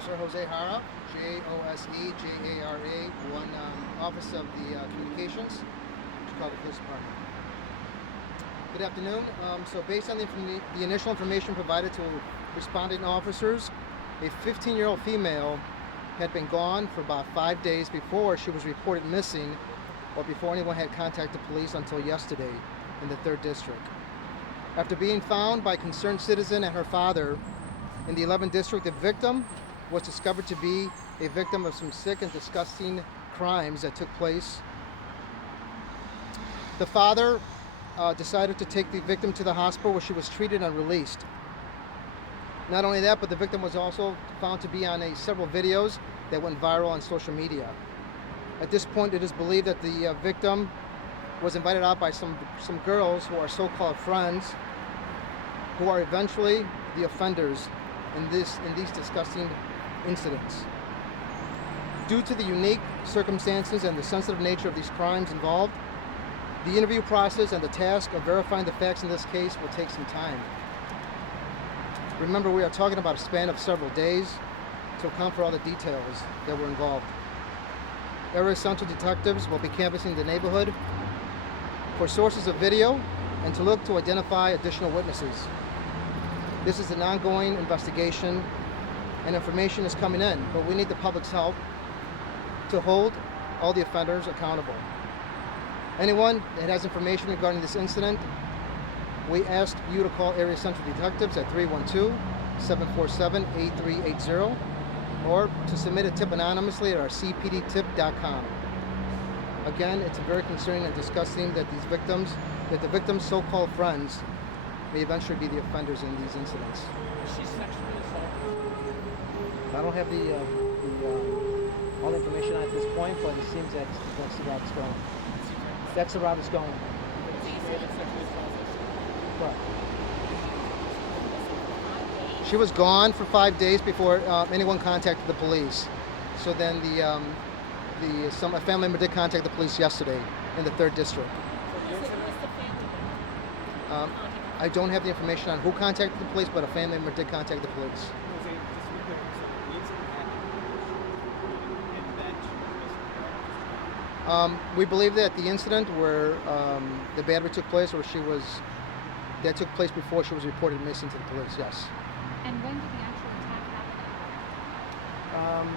Officer Jose Jara, Jose Jara, one Office of the Communications, Chicago Police Department. Good afternoon. So based on the initial information provided to responding officers, a 15-year-old female had been gone for about 5 days before she was reported missing, or before anyone had contacted police until yesterday in the 3rd District. After being found by a concerned citizen and her father in the 11th District, the victim was discovered to be a victim of some sick and disgusting crimes that took place. The father decided to take the victim to the hospital where she was treated and released. Not only that, but the victim was also found to be on several videos that went viral on social media. At this point, it is believed that the victim was invited out by some girls who are so-called friends, who are eventually the offenders in these disgusting incidents. Due to the unique circumstances and the sensitive nature of these crimes involved, the interview process and the task of verifying the facts in this case will take some time. Remember, we are talking about a span of several days to account for all the details that were involved. Area Central detectives will be canvassing the neighborhood for sources of video and to look to identify additional witnesses. This is an ongoing investigation and information is coming in, but we need the public's help to hold all the offenders accountable. Anyone that has information regarding this incident, we ask you to call Area Central Detectives at 312-747-8380 or to submit a tip anonymously at our cpdtip.com. Again, it's very concerning and disgusting that the victim's so-called friends may eventually be the offenders in these incidents. Was she sexually assaulted? I don't have all the information at this point, but it seems that's the route it's going. That's the route it's going. Correct. She was gone for 5 days before anyone contacted the police. So then a family member did contact the police yesterday in the 3rd District. I don't have the information on who contacted the police, but a family member did contact the police. We believe that the incident where the battery took place, that took place before she was reported missing to the police, yes. And when did the actual attack happen?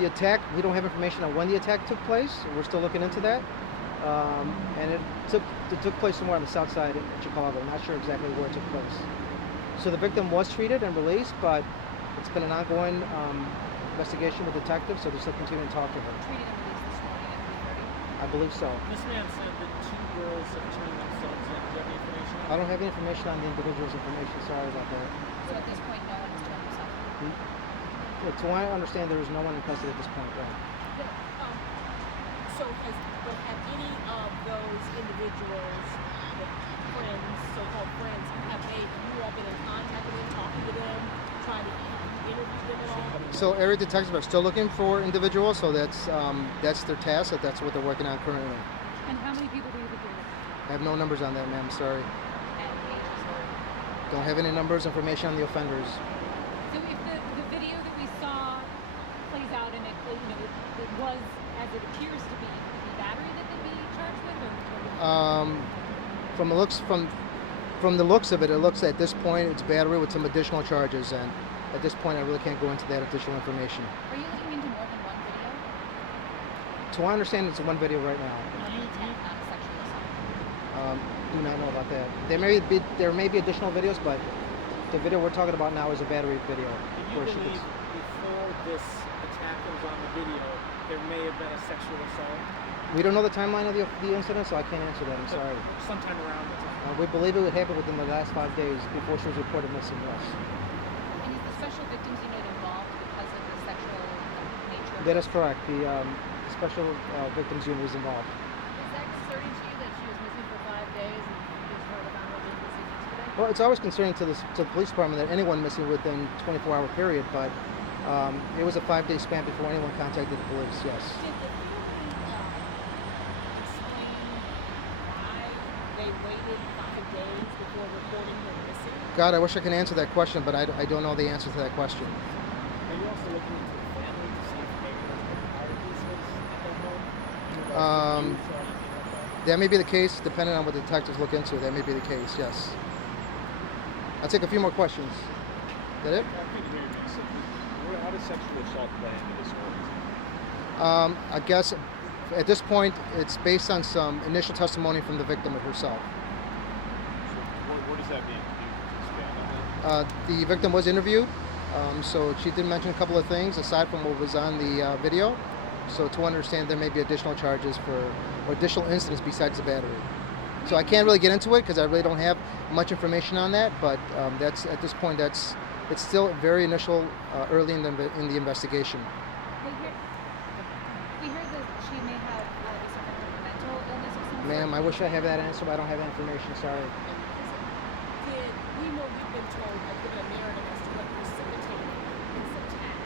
The attack, we don't have information on when the attack took place. We're still looking into that. And it took place somewhere on the south side of Chicago. I'm not sure exactly where it took place. So the victim was treated and released, but it's been an ongoing investigation with detectives, so they're still continuing to talk to her. Treated and released this morning at 3:30. I believe so. This man said that 2 girls have turned themselves in. Do you have any information? I don't have any information on the individual's information. Sorry about that. So at this point, no one has turned himself in. To what I understand, there is no one in custody at this point, right? So have any of those individuals, friends, so-called friends, have you all been in contact with them, talking to them, trying to interview them at all? So area detectives are still looking for individuals, so that's their task, that's what they're working on currently. And how many people do you think you're looking I have no numbers on that, ma'am, sorry. at? And ages or... Don't have any numbers, information on the offenders. So if the video that we saw plays out and it was as it appears to be, the battery that they'd be charged with, or From the looks of it, it looks at this point it's battery with some additional charges, and at this point I really can't go into that additional information. are you looking into more than one video? To what I understand, it's one video right now. Of an attack, not a sexual assault. Do not know about that. There may be additional videos, but the video we're talking about now is a battery video. Do you where she believe was- before this attack that was on the video, there may have been a sexual assault? We don't know the timeline of the incident, so I can't answer that. I'm sorry. Sometime around the time. We believe it would happen within the last 5 days before she was reported missing. Yes, And is the special victims unit involved because of the sexual nature of that is correct. The special victims unit is involved. Is that concerning to you that she was missing for 5 days and you just heard about her being missing yesterday? Well, it's always concerning to the police department that anyone missing within 24-hour period, but it was a 5-day span before anyone contacted the police. Yes. Did the family explain why they waited 5 days before reporting her missing? God, I wish I could answer that question, but I don't know the answer to that question. you also looking into the family to see if maybe there's a power pieces at their home? In regards to Um, abuse or anything like that? That may be the case, depending on what the detectives look into. That may be the case, yes. I'll take a few more questions. Is that it? I couldn't hear you. So, how does sexual assault play into this story? I guess at this point, it's based on some initial testimony from the victim herself. So, what does that mean? Can you expand on that? The victim was interviewed, so she did mention a couple of things aside from what was on the video. So to understand there may be additional charges for or additional incidents besides the battery. So I can't really get into it because I really don't have much information on that. But that's at this point it's still very initial, early in the investigation. We heard that she may have suffered from a mental illness of some sort. Ma'am, I wish I had that answer, but I don't have that information. Sorry. Did we know we've been told, like, given a narrative as to what precipitated this attack?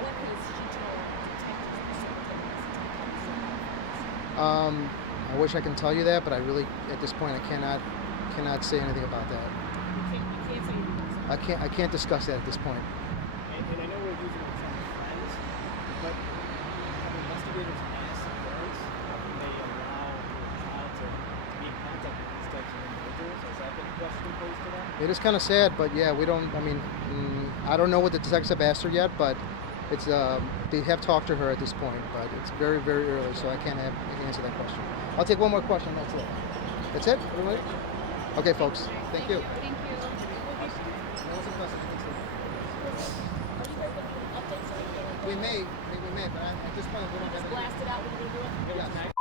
What has she told detectives precipitated this attack? I wish I can tell you that, but I really, at this point, I cannot say anything about that. You can't say anything. I can't discuss that at this point. And I know we're using the term friends, but have investigators asked parents if they allow their child to be in contact with these types of individuals? Has that been a question posed to them? It is kind of sad, but yeah, we don't. I mean, I don't know what the detectives have asked her yet, but it's they have talked to her at this point, but it's very, very early, so I can't answer that question. I'll take one more question. That's it. That's it. Everybody? Okay, folks. Thank you. Thank you. We may, but at this point we don't have any. Blast it out when you're doing it. Yes.